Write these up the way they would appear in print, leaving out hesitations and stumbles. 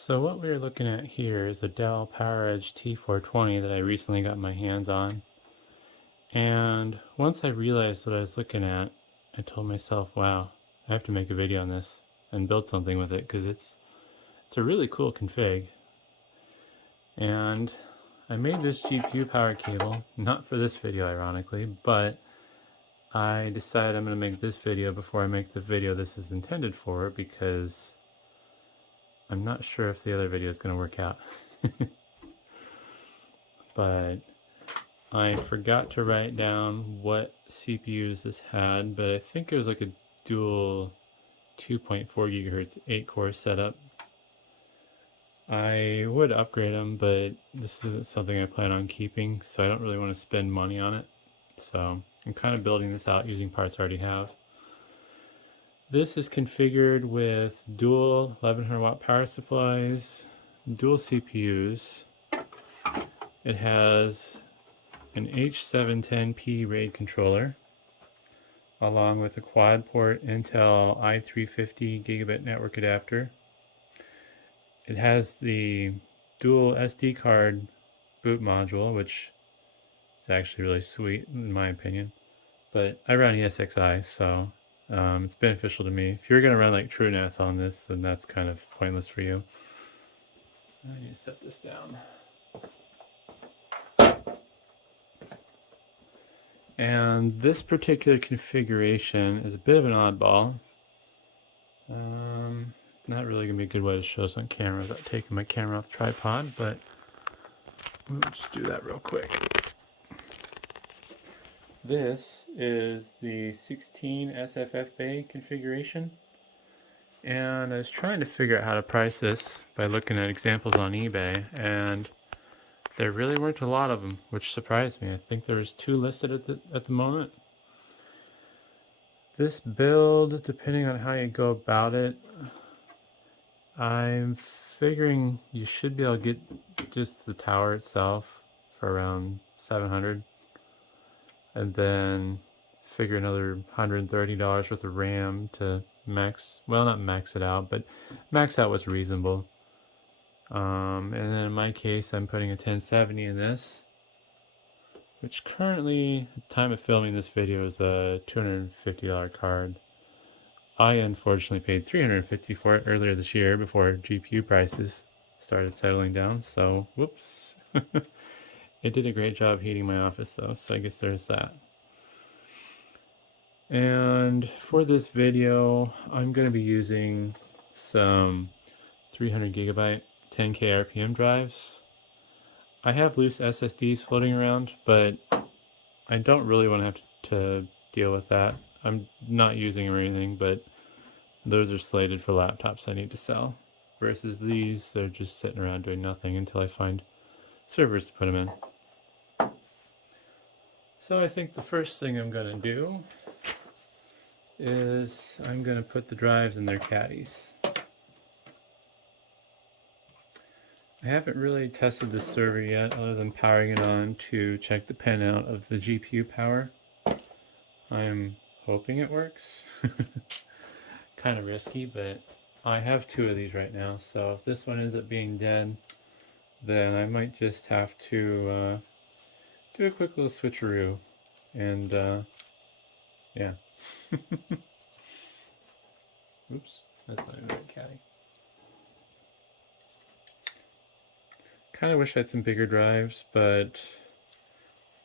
So what we're looking at here is a Dell Poweredge T420 that I recently got my hands on. And once I realized what I was looking at, I told myself, wow, I have to make a video on this and build something with it because it's a really cool config. And I made this GPU power cable, not for this video ironically, but I decided I'm going to make this video before I make the video this is intended for because I'm not sure if the other video is going to work out. But I forgot to write down what CPUs this had, but I think it was like a dual 2.4 gigahertz 8-core setup. I would upgrade them, but this isn't something I plan on keeping, so I don't really want to spend money on it. So I'm kind of building this out using parts I already have. This is configured with dual 1100 watt power supplies, dual CPUs. It has an H710P RAID controller, along with a quad port Intel i350 gigabit network adapter. It has the dual SD card boot module, which is actually really sweet in my opinion. But I run Esxi, so it's beneficial to me. If you're going to run like TrueNAS on this, then that's kind of pointless for you. I need to set this down. And this particular configuration is a bit of an oddball. It's not really going to be a good way to show this on camera without taking my camera off the tripod, but we'll just do that real quick. This is the 16 SFF bay configuration, and I was trying to figure out how to price this by looking at examples on eBay, and there really weren't a lot of them, which surprised me. I think there's 2 listed at the moment. This build, depending on how you go about it, I'm figuring you should be able to get just the tower itself for around $700, and then figure another $130 worth of RAM to max, well, not max it out, but max out what's reasonable. And then in my case, I'm putting a 1070 in this, which currently, at the time of filming this video, is a $250 card. I unfortunately paid $350 for it earlier this year before GPU prices started settling down, so whoops. It did a great job heating my office though, so I guess there's that. And for this video, I'm going to be using some 300 gigabyte 10K RPM drives. I have loose SSDs floating around, but I don't really want to have to deal with that. I'm not using them or anything, but those are slated for laptops I need to sell. Versus these, they're just sitting around doing nothing until I find servers to put them in. So I think the first thing I'm going to do is I'm going to put the drives in their caddies. I haven't really tested this server yet other than powering it on to check the pinout of the GPU power. I'm hoping it works. Kind of risky, but I have 2 of these right now, so if this one ends up being dead, then I might just have to do a quick little switcheroo, and yeah. Oops, that's not even the right caddy. Kind of wish I had some bigger drives, but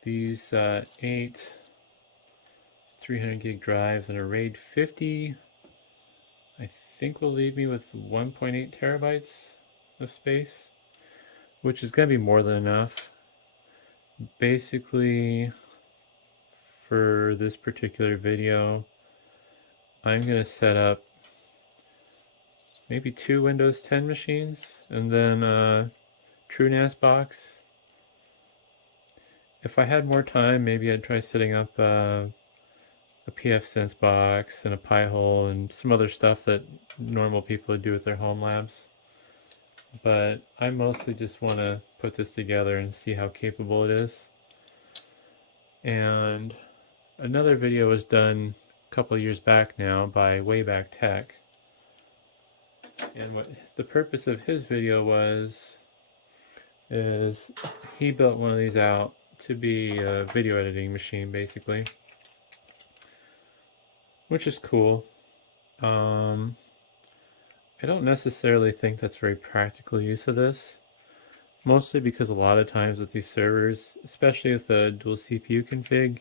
these 8 300 gig drives and a RAID 50 I think will leave me with 1.8 terabytes of space, which is going to be more than enough. Basically, for this particular video, I'm going to set up maybe 2 Windows 10 machines and then a TrueNAS box. If I had more time, maybe I'd try setting up a pfSense box and a Pi-hole and some other stuff that normal people would do with their home labs. But I mostly just want to put this together and see how capable it is. And another video was done a couple of years back now by Wayback Tech. And what the purpose of his video was is he built one of these out to be a video editing machine, basically, which is cool. I don't necessarily think that's very practical use of this, mostly because a lot of times with these servers, especially with the dual CPU config,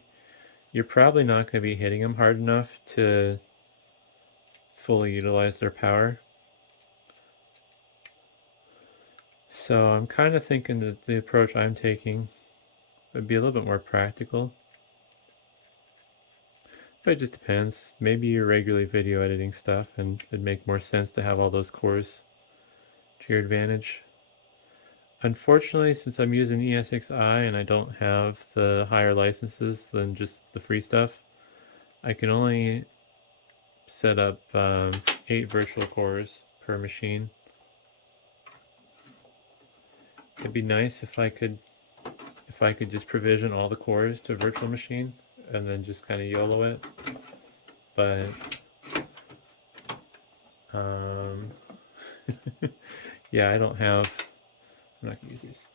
you're probably not going to be hitting them hard enough to fully utilize their power. So I'm kind of thinking that the approach I'm taking would be a little bit more practical. But it just depends. Maybe you're regularly video editing stuff and it'd make more sense to have all those cores to your advantage. Unfortunately, since I'm using Esxi and I don't have the higher licenses than just the free stuff, I can only set up 8 virtual cores per machine. It'd be nice if I could just provision all the cores to a virtual machine and then just kind of YOLO it, but yeah, I'm not gonna use these.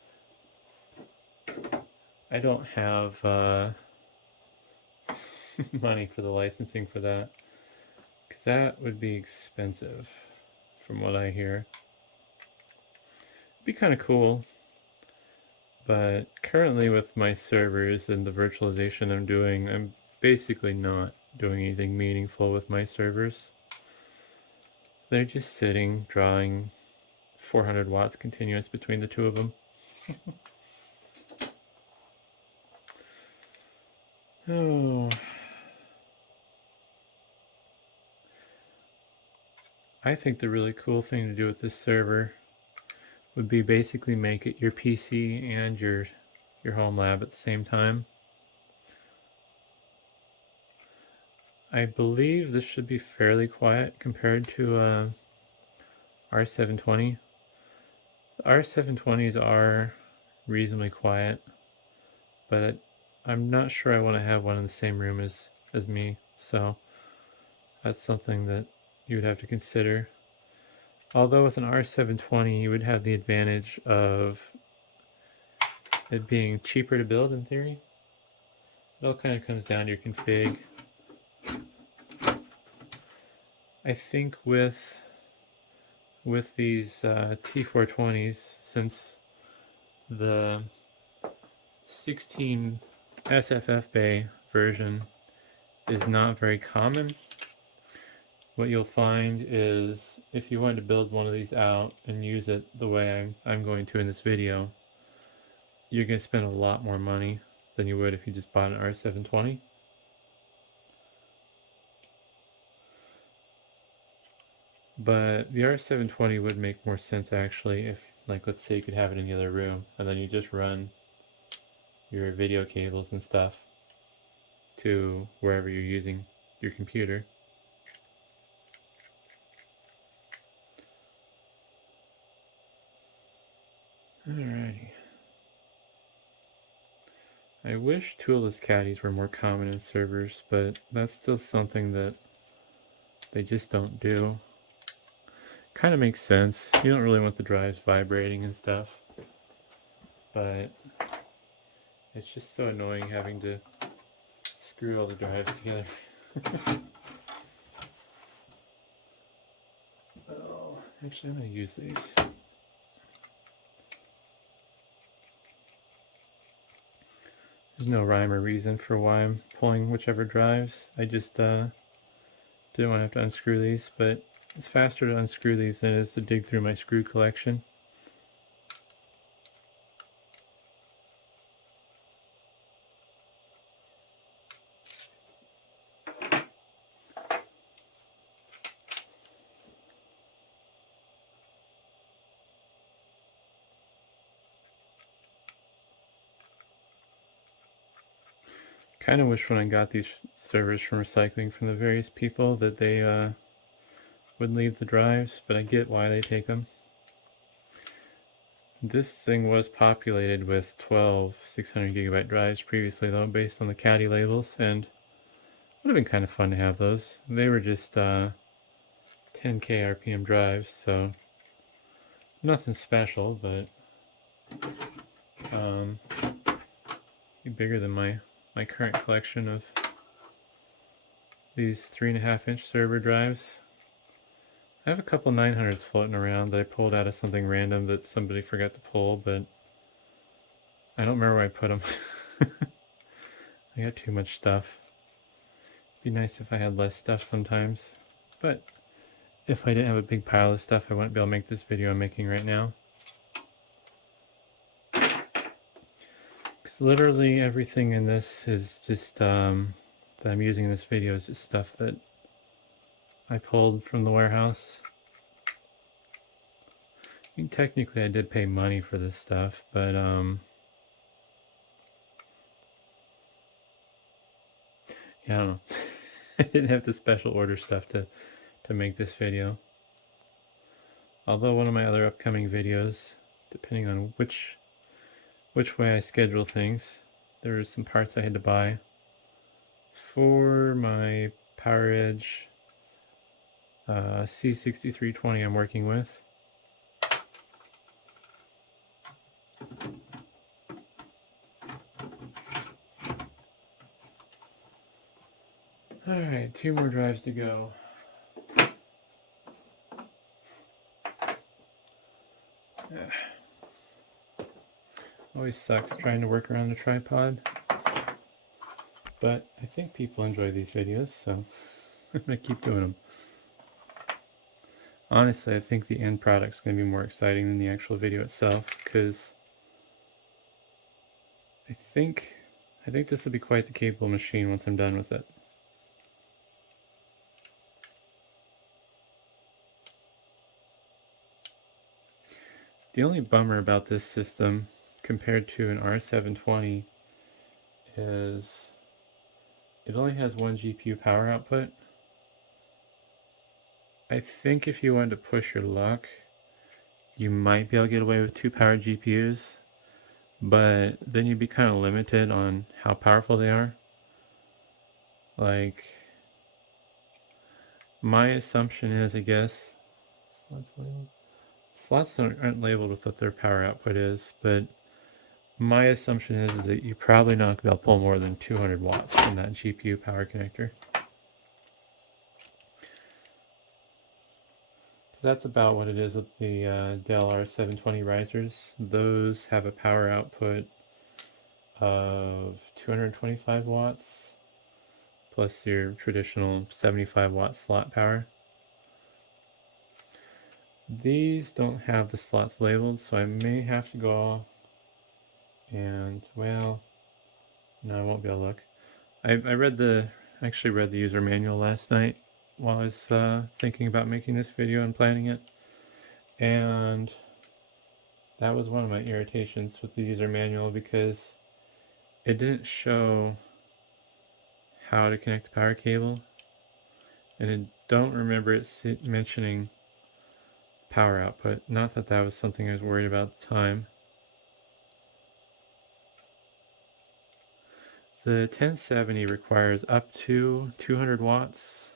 I don't have money for the licensing for that, because that would be expensive from what I hear. It'd be kind of cool, but currently with my servers and the virtualization I'm doing, I'm basically not doing anything meaningful with my servers. They're just sitting, drawing 400 watts continuous between the two of them. Oh. I think the really cool thing to do with this server would be basically make it your PC and your home lab at the same time. I believe this should be fairly quiet compared to R720. The R720s are reasonably quiet, but I'm not sure I want to have one in the same room as me, so that's something that you would have to consider. Although with an R720 you would have the advantage of it being cheaper to build in theory. It all kind of comes down to your config. I think with these T420s, since the 16 SFF bay version is not very common, what you'll find is if you wanted to build one of these out and use it the way I'm going to in this video, you're going to spend a lot more money than you would if you just bought an R720. But the R720 would make more sense actually if, like, let's say you could have it in the other room and then you just run your video cables and stuff to wherever you're using your computer. Alrighty. I wish toolless caddies were more common in servers, but that's still something that they just don't do. Kind of makes sense. You don't really want the drives vibrating and stuff, but it's just so annoying having to screw all the drives together. Oh, actually, I'm going to use these. There's no rhyme or reason for why I'm pulling whichever drives. I just didn't want to have to unscrew these, but it's faster to unscrew these than it is to dig through my screw collection. Kind of wish when I got these servers from recycling from the various people that they wouldn't leave the drives, but I get why they take them. This thing was populated with 12 600 gigabyte drives previously though, based on the caddy labels, and it would have been kind of fun to have those. They were just 10 10K RPM drives, so nothing special, but bigger than my current collection of these 3.5-inch server drives. I have a couple 900s floating around that I pulled out of something random that somebody forgot to pull, but I don't remember where I put them. I got too much stuff. It'd be nice if I had less stuff sometimes, but if I didn't have a big pile of stuff, I wouldn't be able to make this video I'm making right now. Because literally everything in this is just, that I'm using in this video is just stuff that I pulled from the warehouse. I mean, technically I did pay money for this stuff, but yeah, I don't know. I didn't have to special order stuff to make this video. Although one of my other upcoming videos, depending on which way I schedule things, there were some parts I had to buy for my Poweredge C6320 I'm working with. Alright, 2 more drives to go. Always sucks trying to work around a tripod, but I think people enjoy these videos, so I'm going to keep doing them. Honestly, I think the end product's going to be more exciting than the actual video itself, because I think this will be quite the capable machine once I'm done with it. The only bummer about this system compared to an R720 is it only has 1 GPU power output. I think if you wanted to push your luck, you might be able to get away with 2 powered GPUs, but then you'd be kind of limited on how powerful they are. Like, my assumption is, I guess, slots aren't labeled with what their power output is, but my assumption is that you probably not going to be able to pull more than 200 watts from that GPU power connector. That's about what it is with the Dell R720 risers. Those have a power output of 225 watts plus your traditional 75 watt slot power. These don't have the slots labeled, so I may have to go and, well, no, I won't be able to look. I actually read the user manual last night while I was thinking about making this video and planning it, and that was one of my irritations with the user manual, because it didn't show how to connect the power cable, and I don't remember it mentioning power output. Not that that was something I was worried about at the time. The 1070 requires up to 200 watts,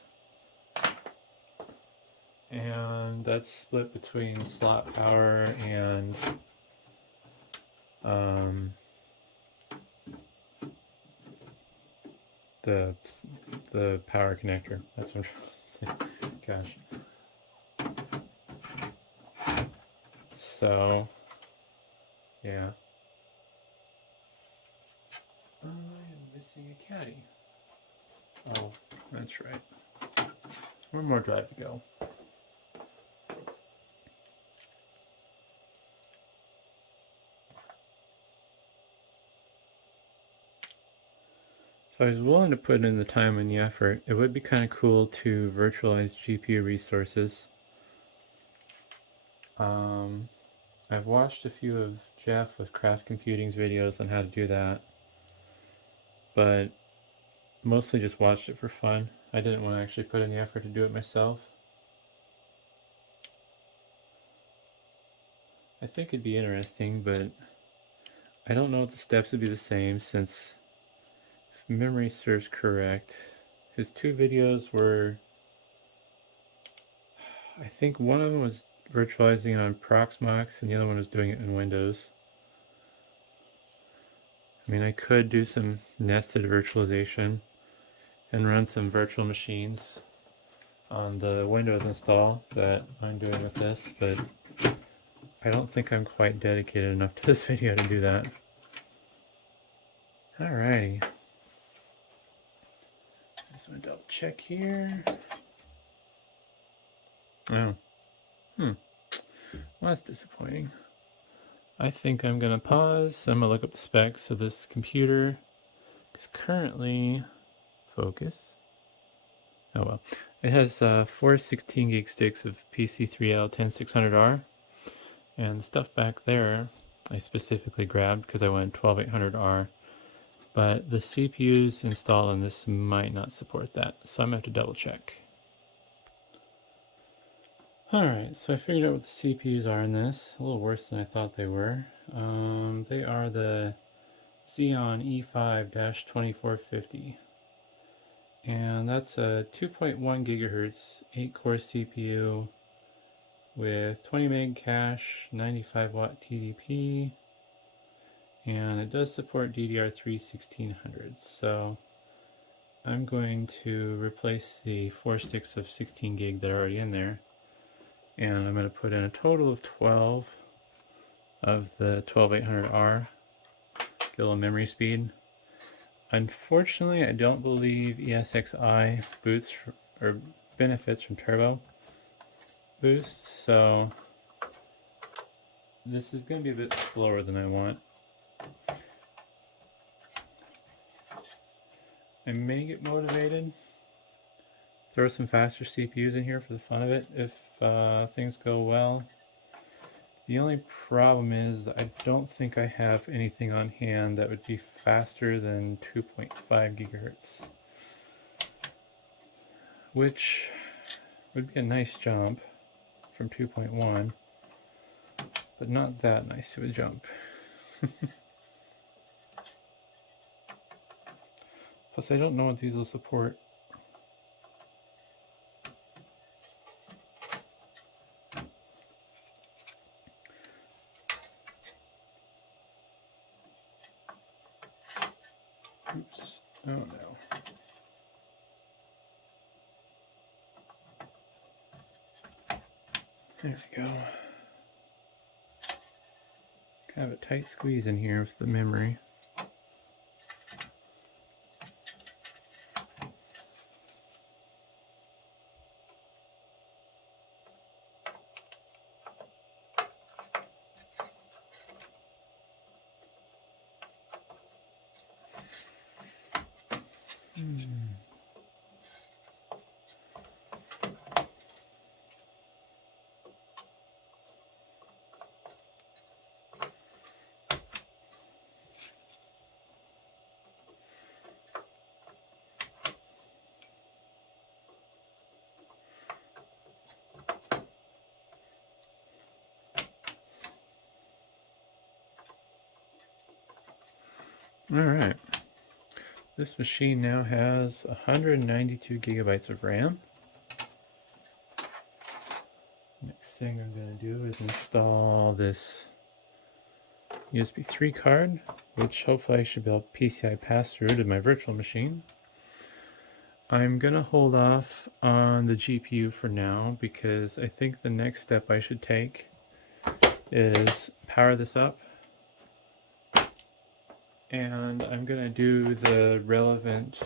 and that's split between slot power and the power connector. That's what I'm trying to say. Gosh. So, yeah. I am missing a caddy. Oh, that's right. One more drive to go. If I was willing to put in the time and the effort, it would be kind of cool to virtualize GPU resources. I've watched a few of Jeff with Craft Computing's videos on how to do that, but mostly just watched it for fun. I didn't want to actually put in the effort to do it myself. I think it'd be interesting, but I don't know if the steps would be the same, since if memory serves correct, his 2 videos were, I think one of them was virtualizing it on Proxmox and the other one was doing it in Windows. I mean, I could do some nested virtualization and run some virtual machines on the Windows install that I'm doing with this, but I don't think I'm quite dedicated enough to this video to do that. Alrighty. Just want to double check here. Oh. Well, that's disappointing. I think I'm going to pause. I'm going to look up the specs of this computer. Because currently, focus. Oh well. It has 4 16 gig sticks of PC3L 10600R. And the stuff back there I specifically grabbed because I wanted 12800R. But the CPUs installed on this might not support that. So I'm going to have to double check. Alright, so I figured out what the CPUs are in this. A little worse than I thought they were. They are the Xeon E5-2440. And that's a 2.1 gigahertz 8-core CPU with 20 meg cache, 95 watt TDP, and it does support DDR3 1600s. So I'm going to replace the 4 sticks of 16 gig that are already in there, and I'm going to put in a total of 12 of the 12800R. Get a little memory speed. Unfortunately, I don't believe Esxi boots or benefits from turbo boosts, so this is going to be a bit slower than I want. I may get motivated, throw some faster CPUs in here for the fun of it if things go well. The only problem is I don't think I have anything on hand that would be faster than 2.5 gigahertz, which would be a nice jump from 2.1, but not that nice of a jump. Plus I don't know what these will support. Oops. Oh no. There we go. Kind of a tight squeeze in here with the memory. Alright, this machine now has 192 gigabytes of RAM. Next thing I'm going to do is install this USB 3 card, which hopefully I should be able to PCI pass through to my virtual machine. I'm going to hold off on the GPU for now because I think the next step I should take is power this up. And I'm going to do the relevant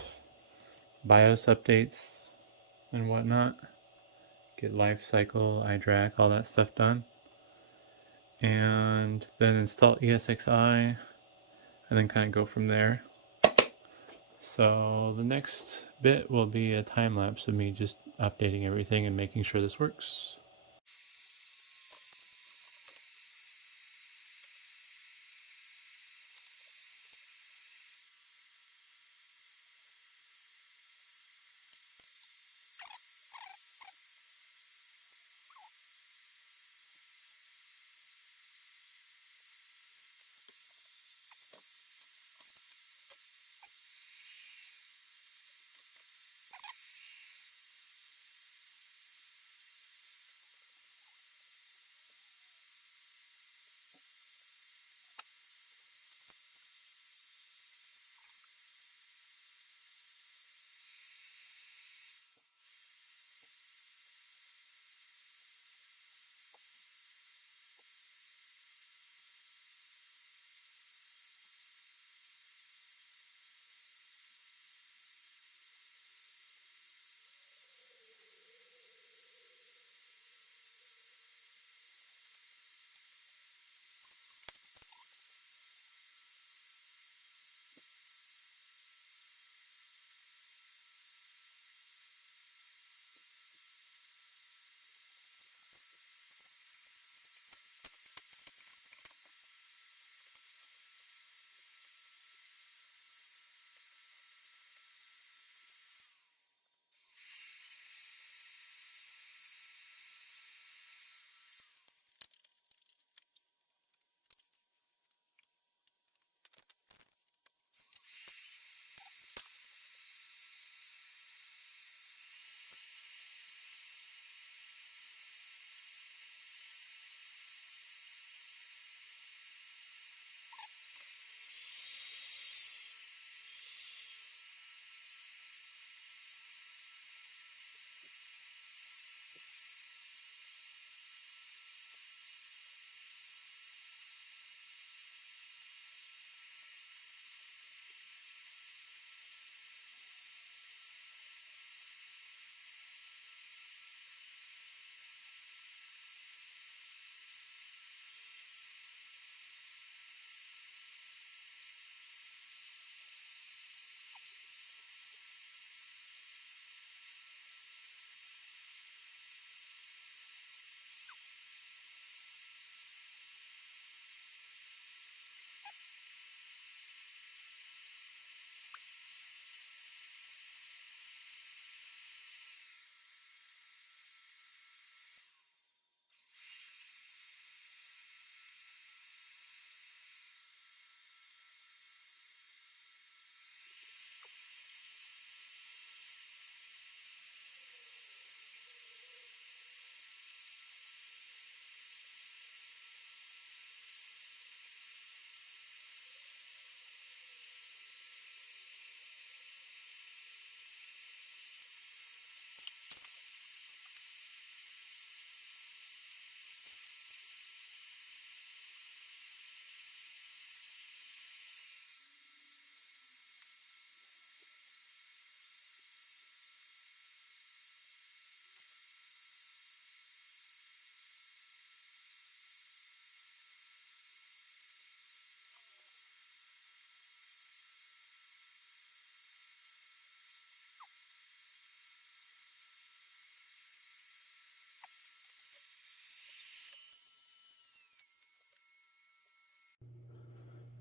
BIOS updates and whatnot. Get life cycle, iDrac, all that stuff done. And then install Esxi and then kind of go from there. So the next bit will be a time lapse of me just updating everything and making sure this works.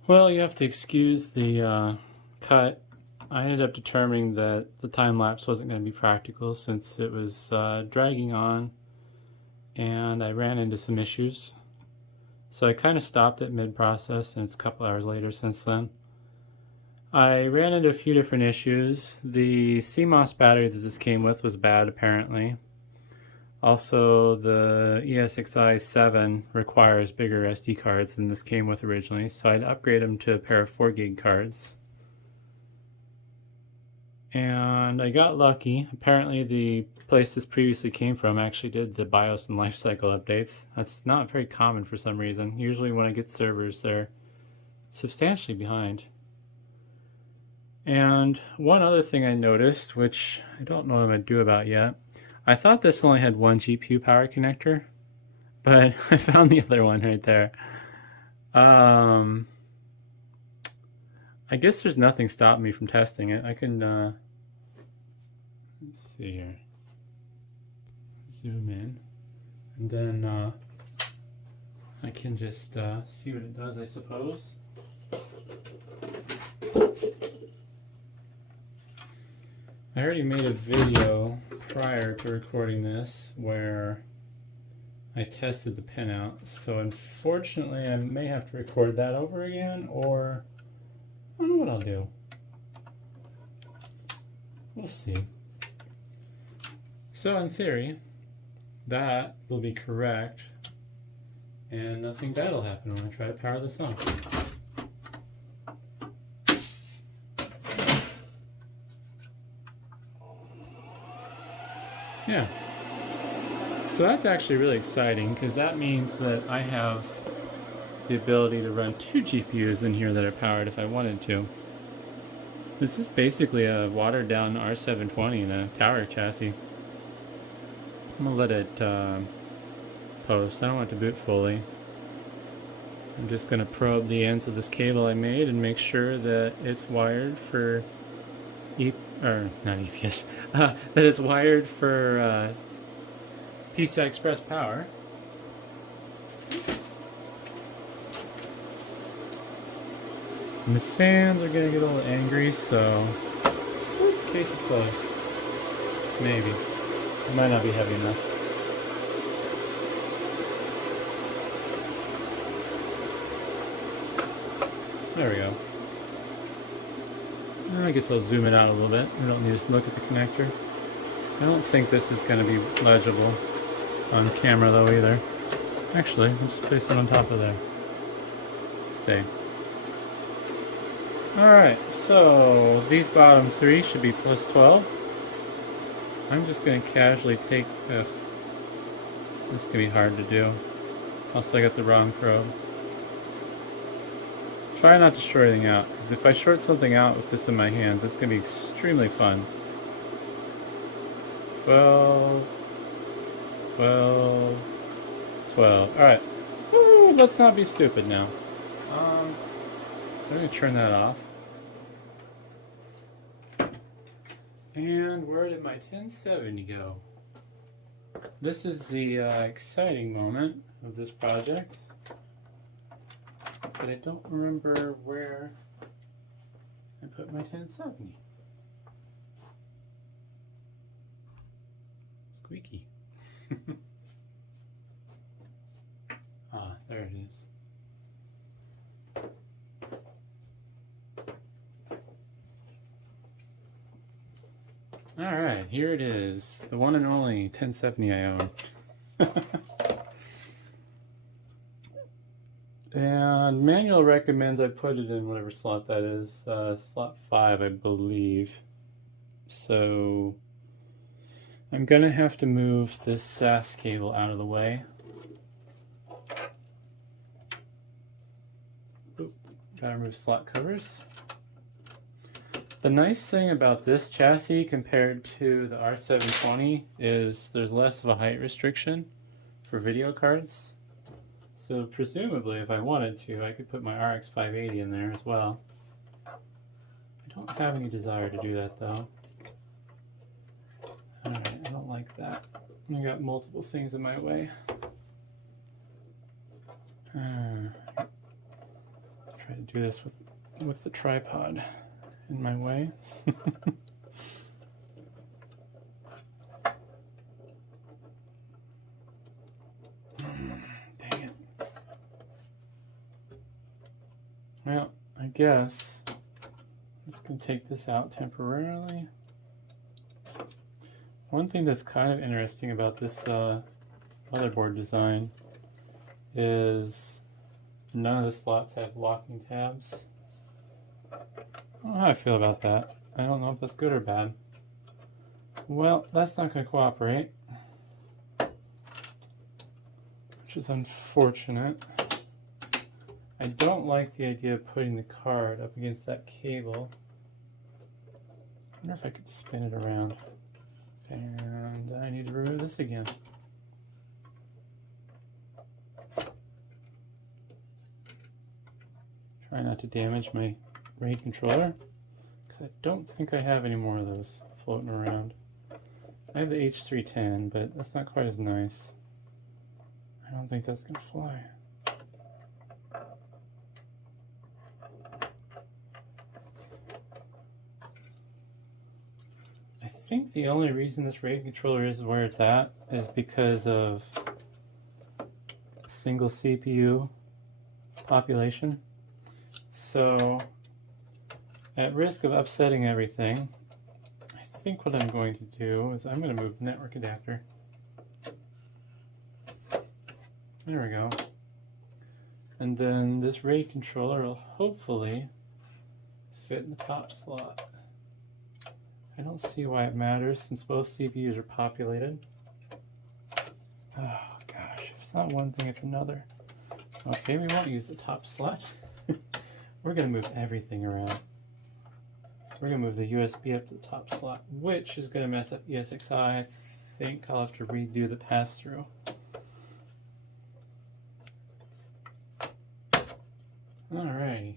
Well, you have to excuse the cut. I ended up determining that the time lapse wasn't going to be practical since it was dragging on, and I ran into some issues. So I kind of stopped it mid-process, and it's a couple hours later since then. I ran into a few different issues. The CMOS battery that this came with was bad, apparently. Also, the Esxi 7 requires bigger SD cards than this came with originally, so I'd upgrade them to a pair of 4 gig cards. And I got lucky. Apparently the place this previously came from actually did the BIOS and lifecycle updates. That's not very common for some reason. Usually when I get servers, they're substantially behind. And one other thing I noticed, which I don't know what I'm going to do about yet, I thought this only had one GPU power connector, but I found the other one right there. I guess there's nothing stopping me from testing it. I can, let's see here, zoom in, and then I can just see what it does, I suppose. I already made a video prior to recording this where I tested the pinout, so unfortunately I may have to record that over again, or I don't know what I'll do. We'll see. So in theory, that will be correct, and nothing bad will happen when I try to power this on. Yeah. So that's actually really exciting because that means that I have the ability to run 2 GPUs in here that are powered if I wanted to. This is basically a watered down R720 in a tower chassis. I'm gonna let it post. I don't want it to boot fully. I'm just gonna probe the ends of this cable I made and make sure that it's wired for not EPS, that it's wired for PCI Express power. And the fans are gonna get a little angry, so case is closed. Maybe. It might not be heavy enough. There we go. I guess I'll zoom it out a little bit. I don't need to look at the connector. I don't think this is going to be legible on camera though either. Actually, I'll just place it on top of there. Stay. Alright, so these bottom 3 should be plus 12. I'm just going to casually take... this is going to be hard to do. Also I got the wrong probe. Try not to short anything out, because if I short something out with this in my hands, it's going to be extremely fun. 12, 12, 12. Alright. Let's not be stupid now. So I'm going to turn that off. And where did my 1070 go? This is the exciting moment of this project. But I don't remember where I put my 1070. Squeaky. Ah, there it is. Alright, here it is. The one and only 1070 I own. And manual recommends I put it in whatever slot that is, slot 5 I believe. So I'm gonna have to move this SAS cable out of the way. Oop, gotta remove slot covers. The nice thing about this chassis compared to the R720 is there's less of a height restriction for video cards. So presumably, if I wanted to, I could put my RX 580 in there as well. I don't have any desire to do that though. Alright, I don't like that. I got multiple things in my way. Try to do this with the tripod in my way. Dang it. Well, I guess I'm just going to take this out temporarily. One thing that's kind of interesting about this motherboard design is none of the slots have locking tabs. I don't know how I feel about that. I don't know if that's good or bad. Well, that's not going to cooperate, which is unfortunate. I don't like the idea of putting the card up against that cable. I wonder if I could spin it around. And I need to remove this again. Try not to damage my RAID controller, because I don't think I have any more of those floating around. I have the H310, but that's not quite as nice. I don't think that's going to fly. I think the only reason this RAID controller is where it's at is because of single CPU population. So, at risk of upsetting everything, I think what I'm going to do is I'm going to move the network adapter. There we go. And then this RAID controller will hopefully fit in the top slot. I don't see why it matters since both CPUs are populated. Oh gosh, if it's not one thing, it's another. Okay, we won't use the top slot. We're going to move everything around. We're going to move the USB up to the top slot, which is going to mess up ESXi. I think I'll have to redo the pass-through. Alrighty.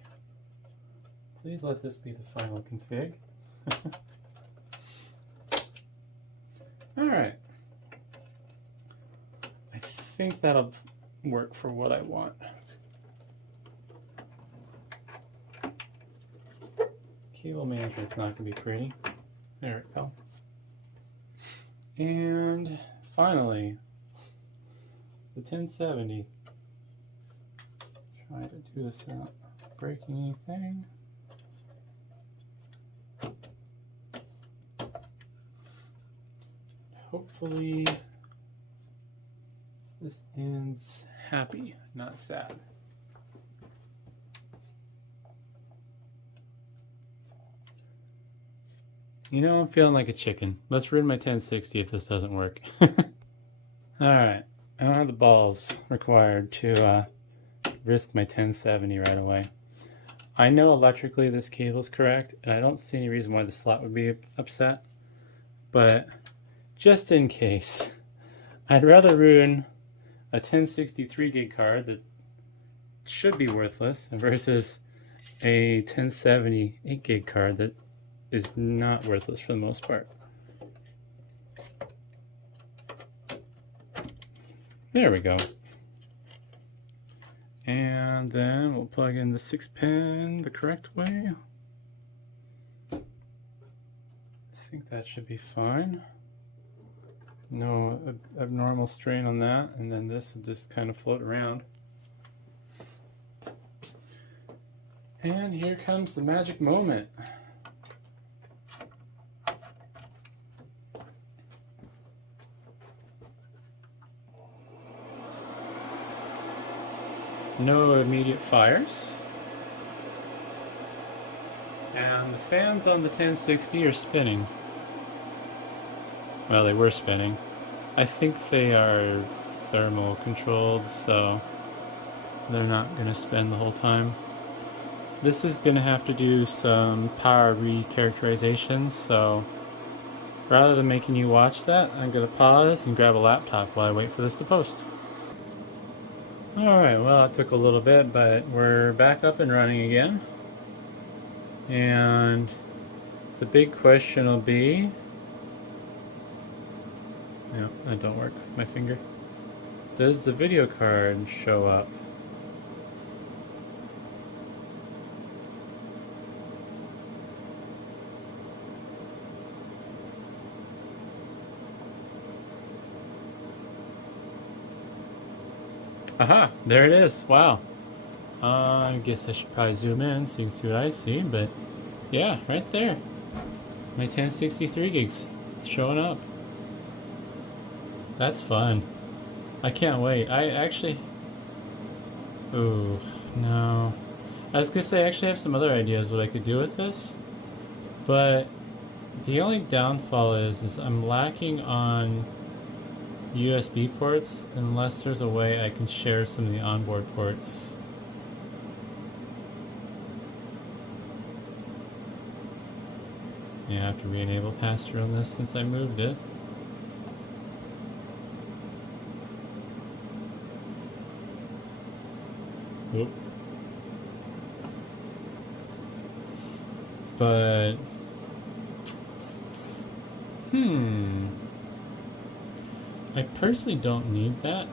Please let this be the final config. Alright. I think that'll work for what I want. Cable management's not going to be pretty. There we go. And finally, the 1070. Try to do this without breaking anything. Hopefully this ends happy, not sad. You know, I'm feeling like a chicken. Let's ruin my 1060 if this doesn't work. Alright, I don't have the balls required to risk my 1070 right away. I know electrically this cable is correct, and I don't see any reason why the slot would be upset, but just in case, I'd rather ruin a 1063 gig card that should be worthless versus a 1070 8 gig card that is not worthless for the most part. There we go. And then we'll plug in the 6-pin the correct way. I think that should be fine. No abnormal strain on that, and then this will just kind of float around. And here comes the magic moment. No immediate fires. And the fans on the 1060 are spinning. Well, they were spinning. I think they are thermal controlled, so they're not going to spin the whole time. This is going to have to do some power recharacterizations, so rather than making you watch that, I'm going to pause and grab a laptop while I wait for this to post. Alright, well it took a little bit, but we're back up and running again. And the big question will be... Yeah, that don't work with my finger. Does the video card show up? Aha, there it is. Wow. I guess I should probably zoom in so you can see what I see, but yeah, right there. My 1063 gigs showing up. That's fun. I can't wait. I actually... Ooh, no. I was gonna say I actually have some other ideas what I could do with this, but the only downfall is I'm lacking on USB ports unless there's a way I can share some of the onboard ports. Yeah, I have to re-enable pass-through on this since I moved it. Oop. But I personally don't need that.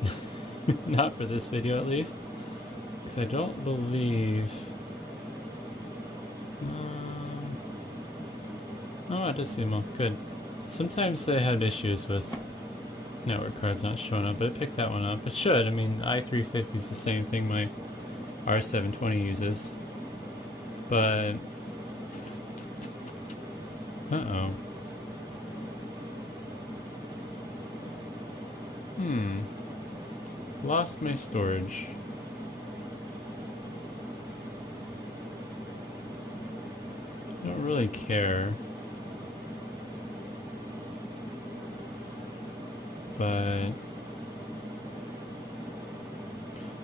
Not for this video at least. Because I don't believe... oh, it does seem all good. Sometimes they had issues with network cards not showing up, but it picked that one up. It should. I mean, i350 is the same thing my R720 uses. But... uh-oh. Lost my storage. I don't really care. But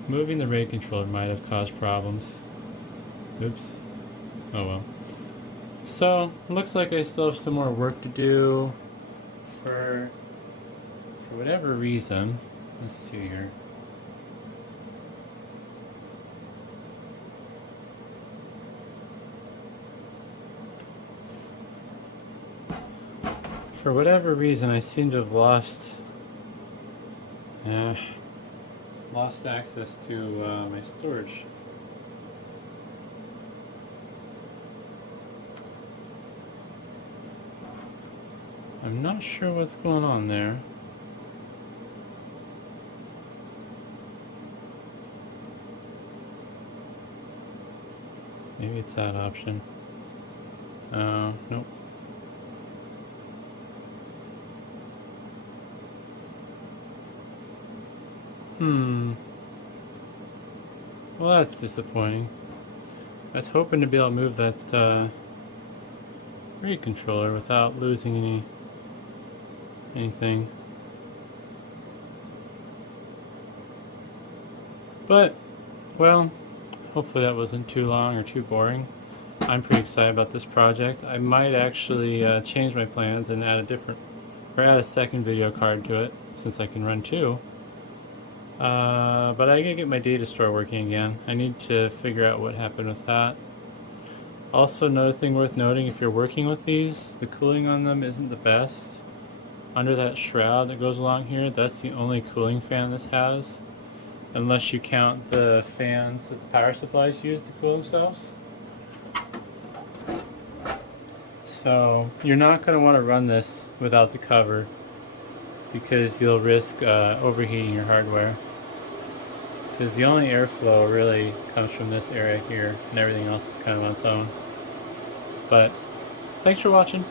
moving the RAID controller might have caused problems. Oops. Oh well. So, looks like I still have some more work to do. For whatever reason. Let's see here. For whatever reason, I seem to have lost access to my storage. I'm not sure what's going on there. Maybe it's that option. Oh, nope. Well, that's disappointing. I was hoping to be able to move that RAID controller without losing anything. But, well, hopefully that wasn't too long or too boring. I'm pretty excited about this project. I might actually change my plans and add a second video card to it, since I can run two. But I gotta get my data store working again. I need to figure out what happened with that. Also, another thing worth noting, if you're working with these, the cooling on them isn't the best. Under that shroud that goes along here, that's the only cooling fan this has. Unless you count the fans that the power supplies use to cool themselves. So, you're not going to want to run this without the cover, because you'll risk overheating your hardware. Because the only airflow really comes from this area here, and everything else is kind of on its own. But, thanks for watching.